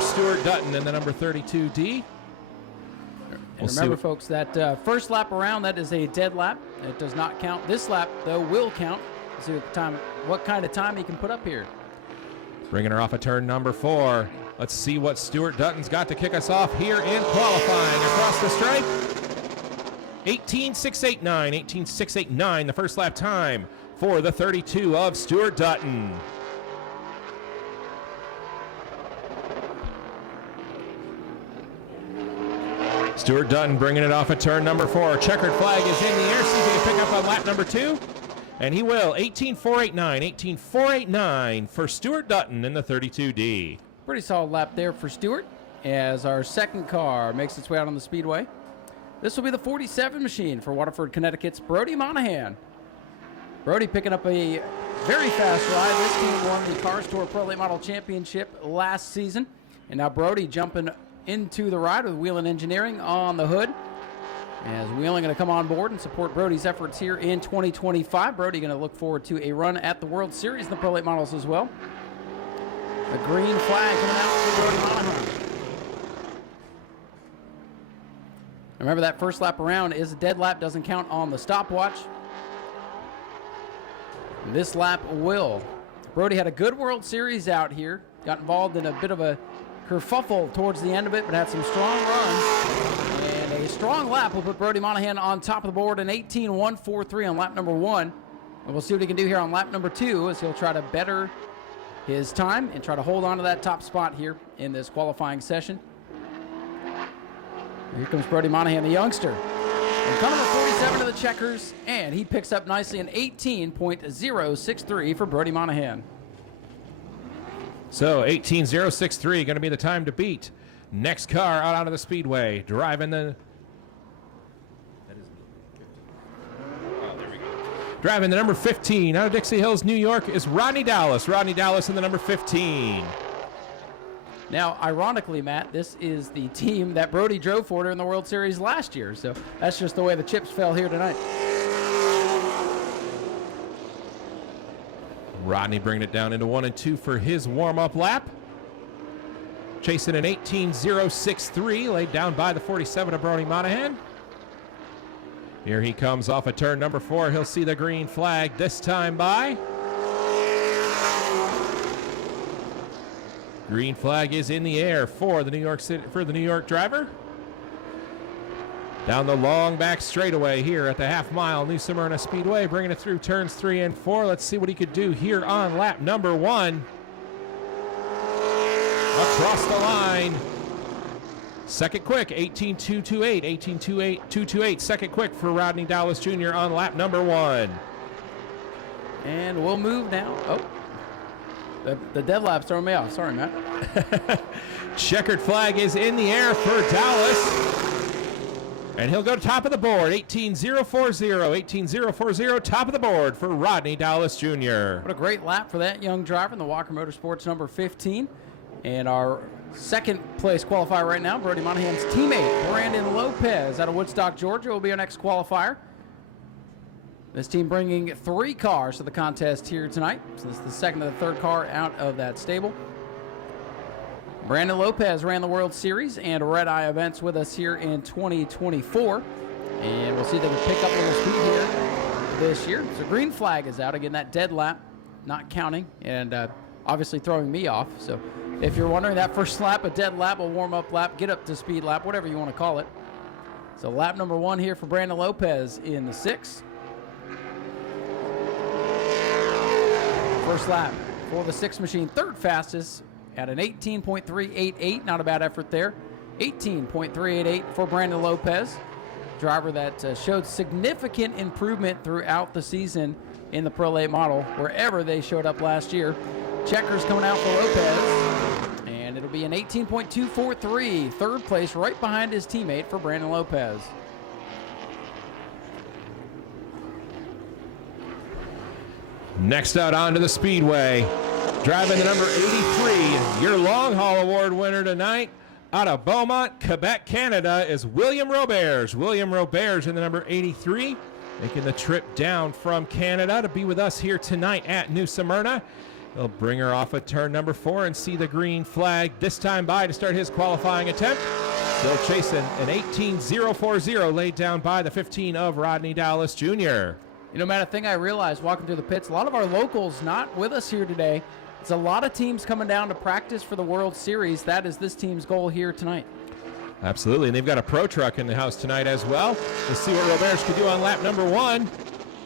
for Stuart Dutton in the number 32D. And remember, folks, that first lap around, that is a dead lap. It does not count. This lap, though, will count. Let's see what kind of time he can put up here. Bringing her off of turn number 4. Let's see what Stuart Dutton's got to kick us off here in qualifying. Across the stripe, 18.689, 18.689, the first lap time for the 32 of Stuart Dutton. Stuart Dutton bringing it off at turn number 4. Checkered flag is in the air. See if he can pick up on lap number 2. And he will. 18.489. 18.489 for Stuart Dutton in the 32D. Pretty solid lap there for Stuart as our second car makes its way out on the speedway. This will be the 47 machine for Waterford, Connecticut's Brody Monahan. Brody picking up a very fast ride. This team won the Car Store Pro Late Model Championship last season. And now Brody jumping into the ride with Whelen Engineering on the hood. As Whelen going to come on board and support Brody's efforts here in 2025. Brody going to look forward to a run at the World Series in the Pro Late Models as well. The green flag coming out for Brody Monahan. Remember, that first lap around is a dead lap, doesn't count on the stopwatch. This lap will. Brody had a good World Series out here. Got involved in a bit of a kerfuffle towards the end of it, but had some strong runs. And a strong lap will put Brody Monahan on top of the board in 18.143 on lap number 1. And we'll see what he can do here on lap number 2 as he'll try to better his time and try to hold on to that top spot here in this qualifying session. Here comes Brody Monahan, the youngster. And car number 47 to the checkers, and he picks up nicely an 18.063 for Brody Monahan. So 18.063 going to be the time to beat. Next car out onto the speedway, driving the... Driving the number 15 out of Dixie Hills, New York is Rodney Dallas. Rodney Dallas in the number 15. Now, ironically, Matt, this is the team that Brody drove for during the World Series last year. So that's just the way the chips fell here tonight. Rodney bringing it down into 1 and 2 for his warm-up lap. Chasing an 18.063, laid down by the 47 of Brody Monahan. Here he comes off of turn number 4. He'll see the green flag this time by. Green flag is in the air for the New York driver. Down the long back straightaway here at the half-mile New Smyrna Speedway, bringing it through turns 3 and 4. Let's see what he could do here on lap number 1. Across the line. Second quick, 18.228, 18.228. Second quick for Rodney Dallas Jr. on lap number 1. And we'll move now. Oh, the dead lap's throwing me off. Sorry, Matt. Checkered flag is in the air for Dallas. And he'll go top of the board, 18.040, 18.040, top of the board for Rodney Dallas Jr. What a great lap for that young driver in the Walker Motorsports number 15. And our second place qualifier right now, Brody Monahan's teammate, Brandon Lopez out of Woodstock, Georgia, will be our next qualifier. This team bringing 3 cars to the contest here tonight. So this is the second and the third car out of that stable. Brandon Lopez ran the World Series and Red Eye events with us here in 2024. And we'll see if they can pick up a little speed here this year. So green flag is out. Again, that dead lap, not counting, and obviously throwing me off. So if you're wondering, that first lap, a dead lap, a warm-up lap, get up to speed lap, whatever you want to call it. So lap number 1 here for Brandon Lopez in the 6. First lap for the 6 machine, third fastest at an 18.388. Not a bad effort there. 18.388 for Brandon Lopez, driver that showed significant improvement throughout the season in the Pro Late Model, wherever they showed up last year. Checkers coming out for Lopez, and it'll be an 18.243, third place right behind his teammate for Brandon Lopez. Next out onto the speedway, driving the number 83, your long haul award winner tonight, out of Beaumont, Quebec, Canada, is William Roberts. William Roberts in the number 83, making the trip down from Canada to be with us here tonight at New Smyrna. He'll bring her off at turn number 4 and see the green flag this time by to start his qualifying attempt. Still chasing an 18.040 laid down by the 15 of Rodney Dallas Jr. You know, Matt, a thing I realized walking through the pits, a lot of our locals not with us here today. It's a lot of teams coming down to practice for the World Series. That is this team's goal here tonight. Absolutely, and they've got a pro truck in the house tonight as well. Let's see what Roberts can do on lap number 1.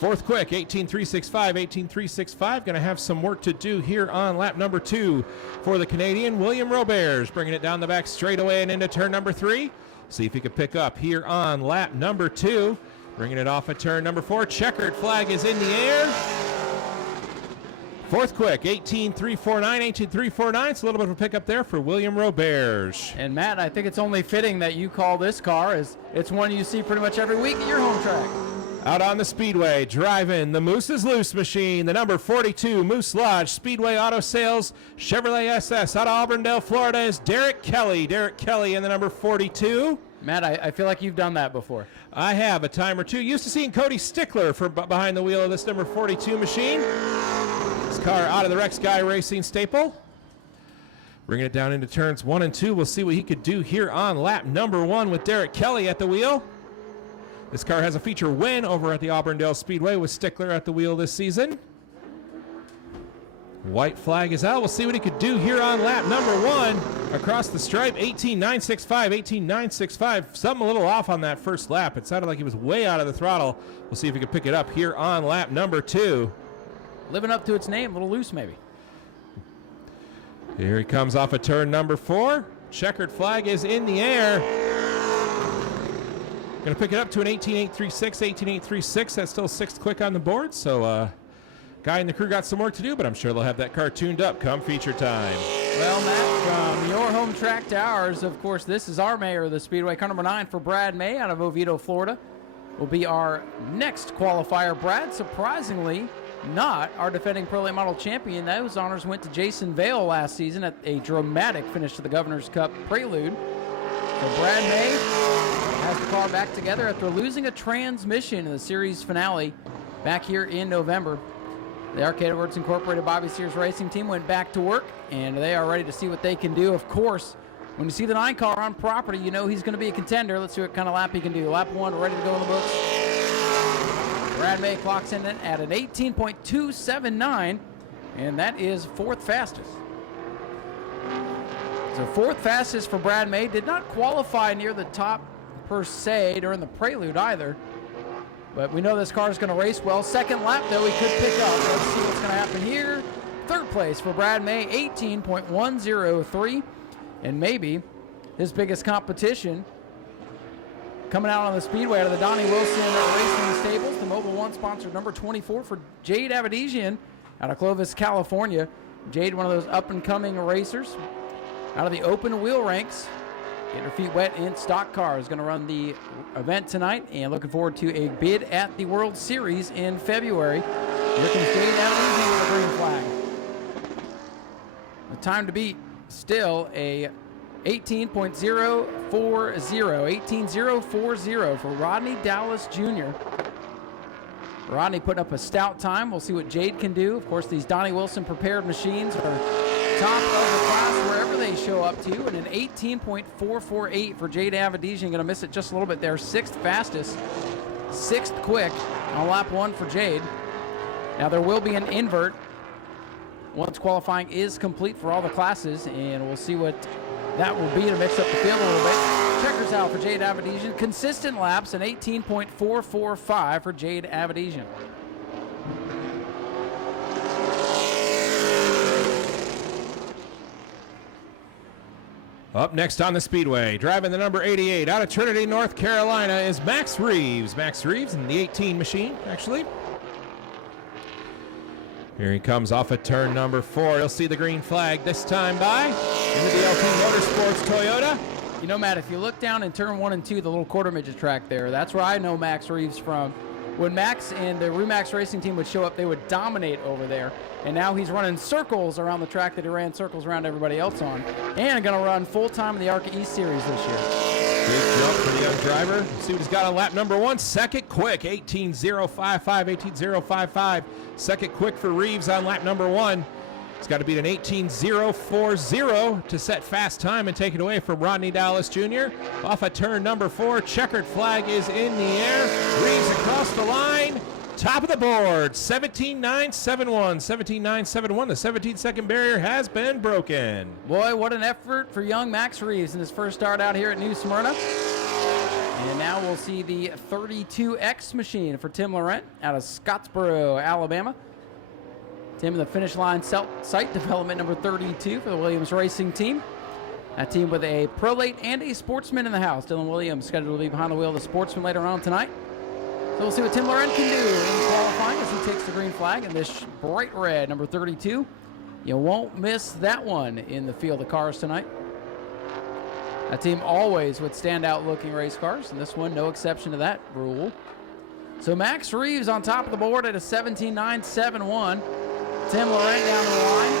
Fourth quick, 18.365, 18.365. Going to have some work to do here on lap number 2 for the Canadian, William Roberts, bringing it down the back straightaway and into turn number 3. See if he can pick up here on lap number 2. Bringing it off at turn number 4. Checkered flag is in the air. Fourth quick, 18.349, 18.349. It's a little bit of a pickup there for William Roberts. And Matt, I think it's only fitting that you call this car, as it's one you see pretty much every week at your home track. Out on the speedway, driving the Moose is Loose machine, the number 42 Moose Lodge Speedway Auto Sales Chevrolet SS out of Auburndale, Florida is Derek Kelly. Derek Kelly in the number 42. Matt, I feel like you've done that before. I have a time or two. Used to seeing Cody Stickler behind the wheel of this number 42 machine. This car out of the Rex Guy Racing staple. Bringing it down into turns 1 and 2. We'll see what he could do here on lap number 1 with Derek Kelly at the wheel. This car has a feature win over at the Auburndale Speedway with Stickler at the wheel this season. White flag is out. We'll see what he could do here on lap number 1. Across the stripe, 18.965, 18.965. Something a little off on that first lap. It sounded like he was way out of the throttle. We'll see if he can pick it up here on lap number 2. Living up to its name, a little loose maybe. Here he comes off of turn number 4. Checkered flag is in the air. Going to pick it up to an 18.836, 18.836. That's still 6th quick on the board. So guy and the crew got some work to do, but I'm sure they'll have that car tuned up come feature time. Well, Matt, from your home track to ours, of course, this is our mayor of the Speedway. Car number 9 for Brad May out of Oviedo, Florida, will be our next qualifier. Brad, surprisingly, not our defending Pro Late Model champion. Those honors went to Jason Vale last season at a dramatic finish to the Governor's Cup Prelude. So Brad May has the car back together after losing a transmission in the series finale back here in November. The Arcade Works Incorporated Bobby Sears Racing Team went back to work, and they are ready to see what they can do. Of course, when you see the 9 car on property, you know he's going to be a contender. Let's see what kind of lap he can do. Lap 1 ready to go in the books. Brad May clocks in at an 18.279, and that is 4th fastest. So 4th fastest for Brad May. Did not qualify near the top per se during the Prelude either. But we know this car is going to race well. 2nd lap, though, he could pick up. Let's see what's going to happen here. 3rd place for Brad May, 18.103. And maybe his biggest competition coming out on the speedway out of the Donnie Wilson Racing Stables, the Mobile One sponsored number 24 for Jade Avidan out of Clovis, California. Jade, one of those up-and-coming racers out of the open wheel ranks. Getting her feet wet in stock cars. Going to run the event tonight and looking forward to a bid at the World Series in February. Here comes Jade Avidan with a green flag. The time to beat still a 18.040, 18.040 for Rodney Dallas Jr. Rodney putting up a stout time. We'll see what Jade can do. Of course, these Donnie Wilson prepared machines are top of the class wherever they show up to, and an 18.448 for Jade Avidan. Going to miss it just a little bit there. 6th fastest, 6th quick on lap 1 for Jade. Now there will be an invert once qualifying is complete for all the classes, and we'll see what that will be to mix up the field a little bit. Checkers out for Jade Avidan. Consistent laps, an 18.445 for Jade Avidan. Up next on the speedway, driving the number 88 out of Trinity, North Carolina is Max Reeves. Max Reeves in the 18 machine, actually. Here he comes off of turn number 4. He'll see the green flag this time by into the LT Motorsports Toyota. You know, Matt, if you look down in turn 1 and 2, the little quarter midget track there, that's where I know Max Reeves from. When Max and the REUPLOAD Racing Team would show up, they would dominate over there. And now he's running circles around the track that he ran circles around everybody else on. And going to run full-time in the ARCA East Series this year. Big jump for the young driver. Let's see what he's got on lap number 1. 2nd quick, 18.055, 18.055. 2nd quick for Reeves on lap number 1. He's got to beat an 18.040 to set fast time and take it away from Rodney Dallas Jr. Off of turn number 4, checkered flag is in the air. Reeves across the line. Top of the board, 17.971. 17.971. The 17-second barrier has been broken. Boy, what an effort for young Max Reeves in his first start out here at New Smyrna. And now we'll see the 32X machine for Tim Laurent out of Scottsboro, Alabama. Tim in the finish line site development number 32 for the Williams Racing Team. That team with a prolate and a sportsman in the house. Dylan Williams scheduled to be behind the wheel of the sportsman later on tonight. So we'll see what Tim Laurent can do in qualifying as he takes the green flag in this bright red number 32. You won't miss that one in the field of cars tonight. That team always with standout looking race cars, and this one no exception to that rule. So Max Reeves on top of the board at a 17.971. Tim Laurent down the line.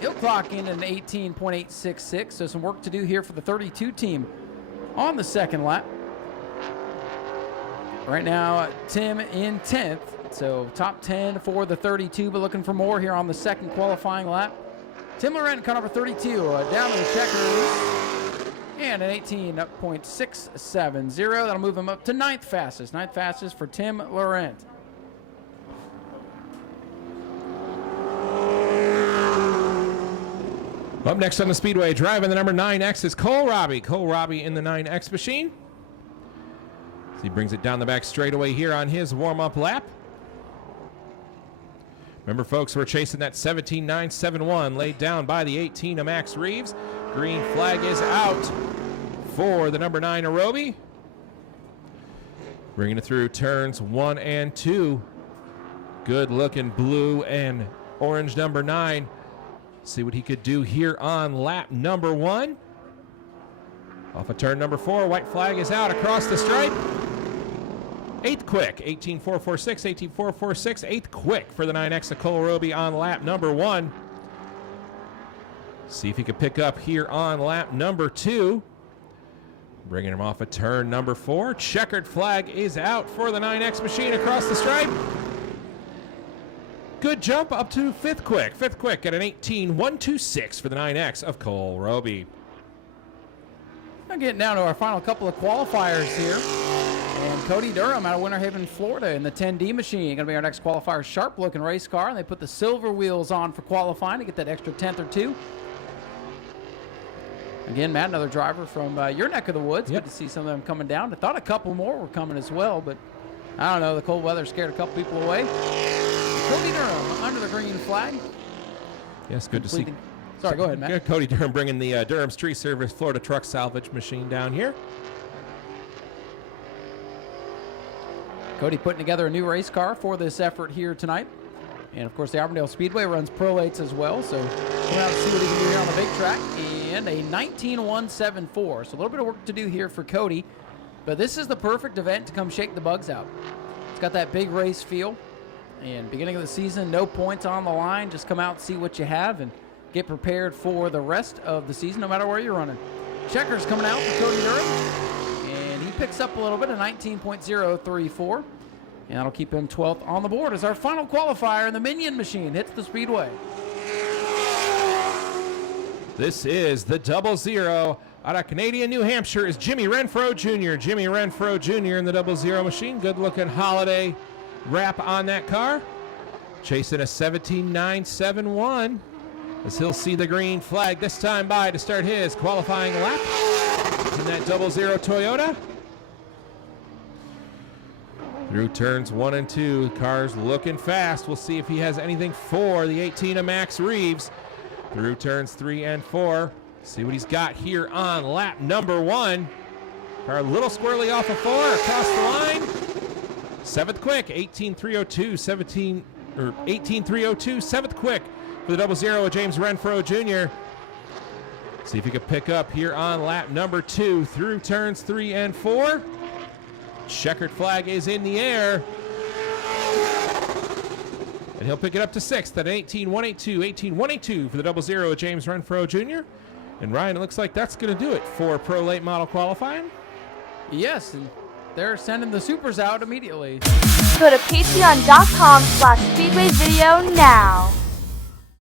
He'll clock in at an 18.866, so some work to do here for the 32 team on the second lap. Right now, Tim in 10th, so top 10 for the 32, but looking for more here on the second qualifying lap. Tim Laurent, car number 32, down to the checkers, and an 18.670. That'll move him up to 9th fastest. 9th fastest for Tim Laurent. Up next on the Speedway, driving the number 9X is Cole Robbie. Cole Robbie in the 9X machine. So he brings it down the back straightaway here on his warm-up lap. Remember, folks, we're chasing that 17.971 laid down by the 18 of Max Reeves. Green flag is out for the number 9 of Robbie. Bringing it through turns 1 and 2. Good-looking blue and orange number 9. See what he could do here on lap number 1. Off of turn number 4, white flag is out across the stripe. 8th quick, 18.446, 18.446, 8th quick for the 9X of Cole Robbie on lap number 1. See if he could pick up here on lap number 2. Bringing him off of turn number 4. Checkered flag is out for the 9X machine across the stripe. Good jump up to 5th quick. 5th quick at an 18.126 for the 9X of Cole Robbie. Now getting down to our final couple of qualifiers here. And Cody Durham out of Winter Haven, Florida in the 10D machine. Going to be our next qualifier. Sharp looking race car. And they put the silver wheels on for qualifying to get that extra 10th or 2. Again, Matt, another driver from your neck of the woods. Yep. Good to see some of them coming down. I thought a couple more were coming as well, but I don't know. The cold weather scared a couple people away. Cody Durham under the green flag. Yes, good to see. Sorry, go ahead, Matt. Cody Durham bringing the Durham's Tree Service Florida Truck Salvage machine down here. Cody putting together a new race car for this effort here tonight. And, of course, the Auburndale Speedway runs prolates as well. So come out and see what he can do here on the big track. And a 19.174. So a little bit of work to do here for Cody. But this is the perfect event to come shake the bugs out. It's got that big race feel. And beginning of the season, no points on the line. Just come out and see what you have and get prepared for the rest of the season, no matter where you're running. Checkers coming out for Cody Durham. And he picks up a little bit, a 19.034. And that'll keep him 12th on the board as our final qualifier, and the Minion machine hits the speedway. This is the 00. Out of Canadian New Hampshire is Jimmy Renfro Jr. Jimmy Renfro Jr. in the 00 machine. Good-looking holiday wrap on that car. Chasing a 17.971 as he'll see the green flag this time by to start his qualifying lap in that 00 Toyota. Through turns 1 and 2, car's looking fast. We'll see if he has anything for the 18 of Max Reeves. Through turns 3 and 4. See what he's got here on lap number 1. Car a little squirrely off of 4 across the line. 7th quick, 18.302, 18.302, 7th quick for the 00 of James Renfro Jr. See if he can pick up here on lap number 2 through turns 3 and 4. Checkered flag is in the air. And he'll pick it up to 6th at 18.182, 18.182 for the 00 of James Renfro Jr. And Ryan, it looks like that's going to do it for Pro Late Model qualifying. Yes, and they're sending the supers out immediately. Go to patreon.com/speedwayvideo now.